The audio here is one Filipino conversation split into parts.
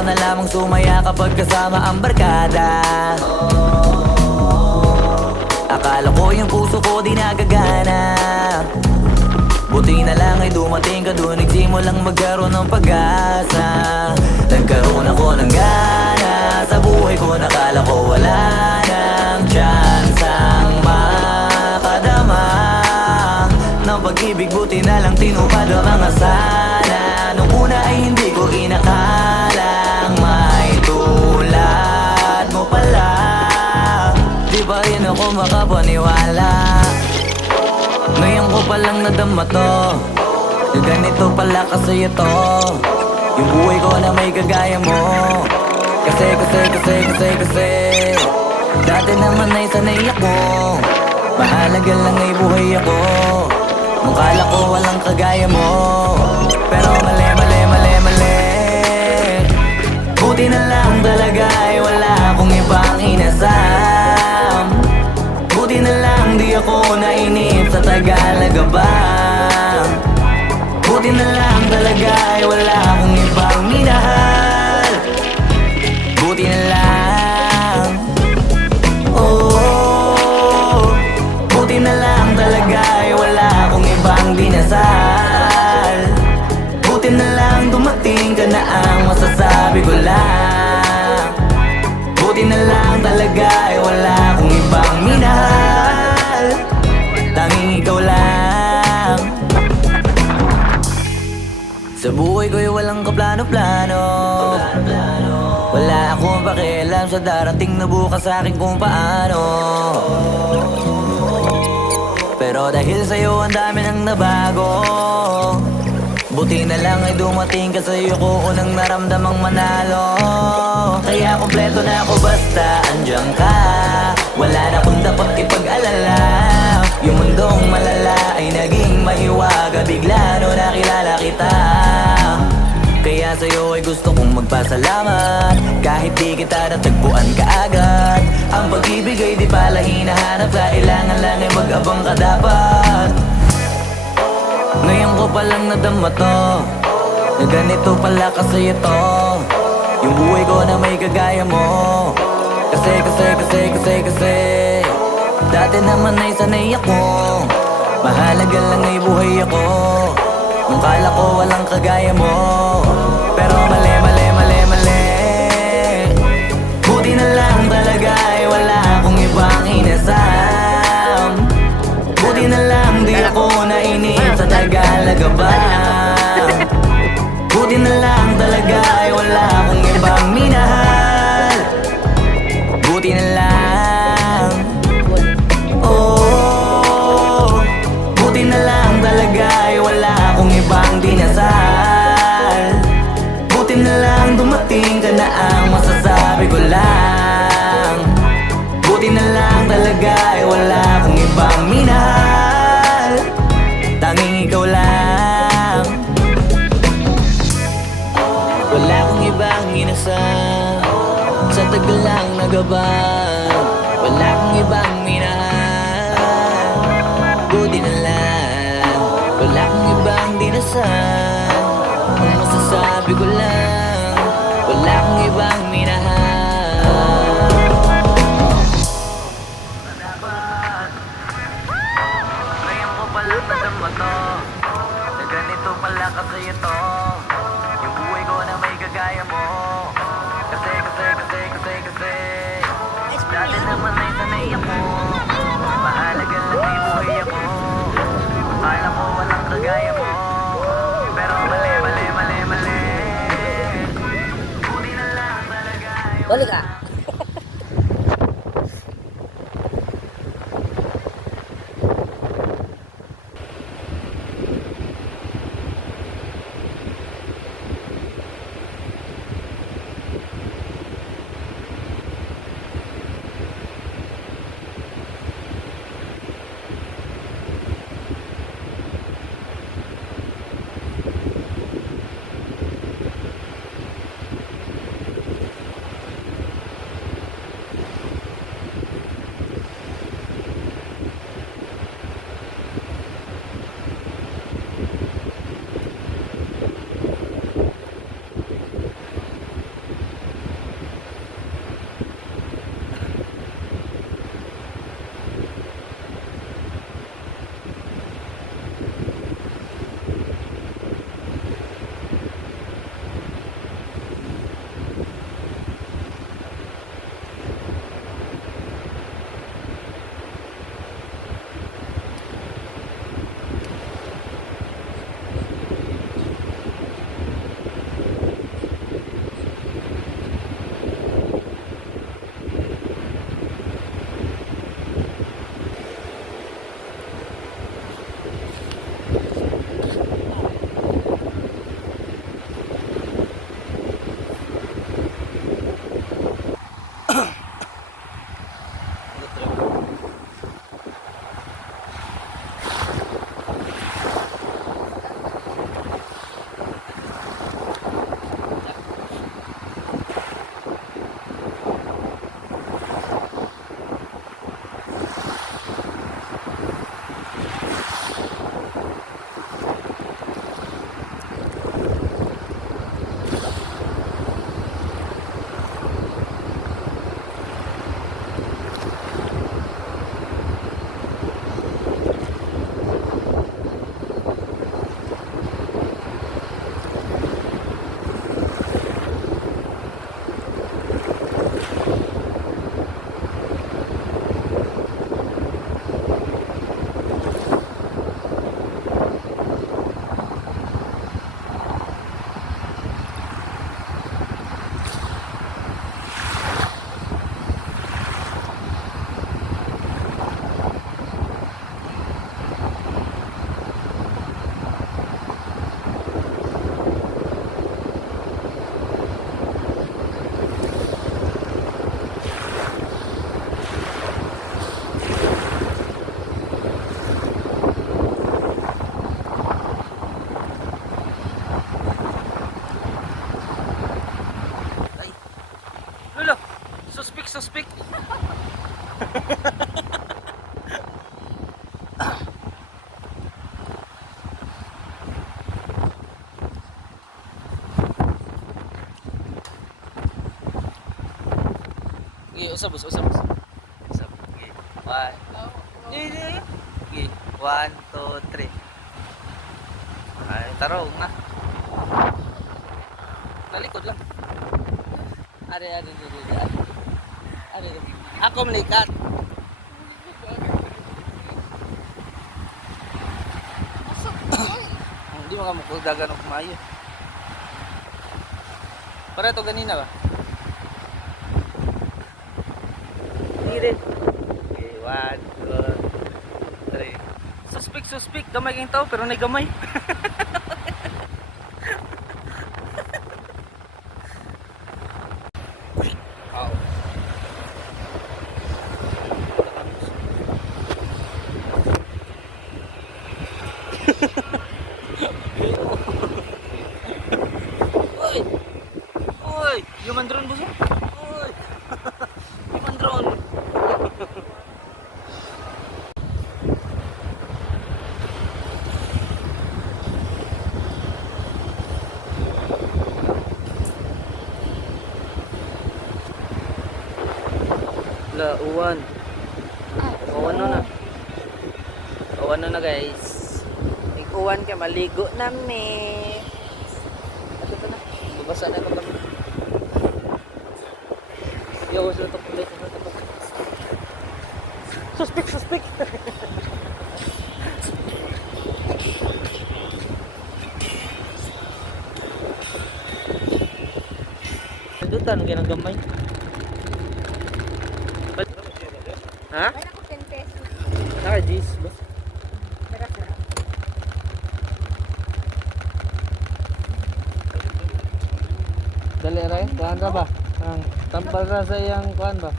ko na lamang sumaya kapag kasama ang barkada. Akala ko yung puso ko di nagagana. Buti na lang ay dumating ka dun, nagsimulang magkaroon ng pag-asa. Nagkaroon ako ng gana sa buhay ko, nakala ko wala nang tsansang makadama ng pag-ibig. Buti na lang tinupad ang mga sana. Nung una ay hindi ko inakalang may tulad mo pala. Di pa rin ako makapaniwala. Ngayon ko palang nadama to, na ganito pala kasi ito yung buhay ko na may kagaya mo. Kasi dati naman ay sanay ako, mahalaga lang ay buhay ako. Nung kala ko walang kagaya mo, pero mali. Buti na lang talaga ay wala akong ibang inasam. Buti na lang di ako nainip sa Tagalaga ba. Buti na lang talaga ay wala akong ibang minahal. Buti na lang, oh, buti na lang talaga ay wala akong ibang dinasal. Buti na lang dumating ka na ang masasabi ko lang. Buti na lang talaga ay wala akong ibang minahal. Tanging ikaw lang. Sa buhay ko'y walang kaplano-plano. Wala akong pakialam sa darating na bukas sa akin kung paano. Pero dahil sa'yo ang dami nang nabago. Buti na lang ay dumating ka, sa'yo ko unang naramdamang manalo. Kaya kompleto na ako basta andyan ka. Wala na akong dapat ipag-alala. Yung mundong malala ay naging mahiwaga bigla no nakilala kita. Kaya sa'yo ay gusto kong magpasalamat, kahit di kita natagpuan kaagad. Ang pag-ibig ay di pala hinahanap, kailangan lang ay mag-abang ka dapat. Ngayon ko palang nadama to, na ganito pala kasi ito yung buhay ko na may kagaya mo. Kasi dati naman ay sanay ako, mahalaga lang ay buhay ako. Nung kala ko walang kagaya mo, pero mali. Buti na lang talaga ay wala akong ibang inasam. Buti na lang di ako nainip sa Tagalaga ba. Buti na lang talaga ay wala akong ibang minahal. Buti na lang, oh, buti na lang talaga ay wala akong ibang dinasal. Buti na lang dumating ka na ang masasabi ko lang. Buti na lang talaga ay wala akong ibang minahal. Tanging ikaw lang. Wala akong ibang inasal, sa tagal lang nagabang. Wala akong ibang minahal. Buti na lang, wala akong ibang dinasal. Ang masasabi ko lang, wala akong ibang minahal. Ngayon ko palang nadama to, na ganito pala kasi ito yung buhay ko na may kagaya mo. Kasi dati naman ay sanay ako, mahalaga lang ay buhay ako. Akala ko walang kagaya mo, pero mali. Buti na lang talaga ay Balik ka. Okay, usap boss, usap boss. Usap. Okay. One. Okay. 1, 2, 3. Ay, tarong na. Talikod lang. Ari. Ako melikat. Hindi mo ka dagan og maayo. Para to ganina ba? Dire. Okay, 1, 2, 3. Suspik, gamay kang tao pero nay gamay. Oh. Oy. Oy, human drone boss. Oy. Human drone. La uwan. Uwan na. Uwan na guys. Ikuwan ka maligo na me. Ato na. Bubasa na ito kami. Yo, gusto ito pulit. Suspik. Dutan kaya ng gamay. Ha? Mayroon ako 10 pesos. Naka-G's, boss. Berapa? Dali rin, kuhan ka ba? Ang tampal ra sa iyang kuhan ba?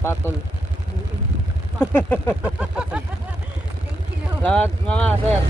Patol. Thank you. Lahat mga sir.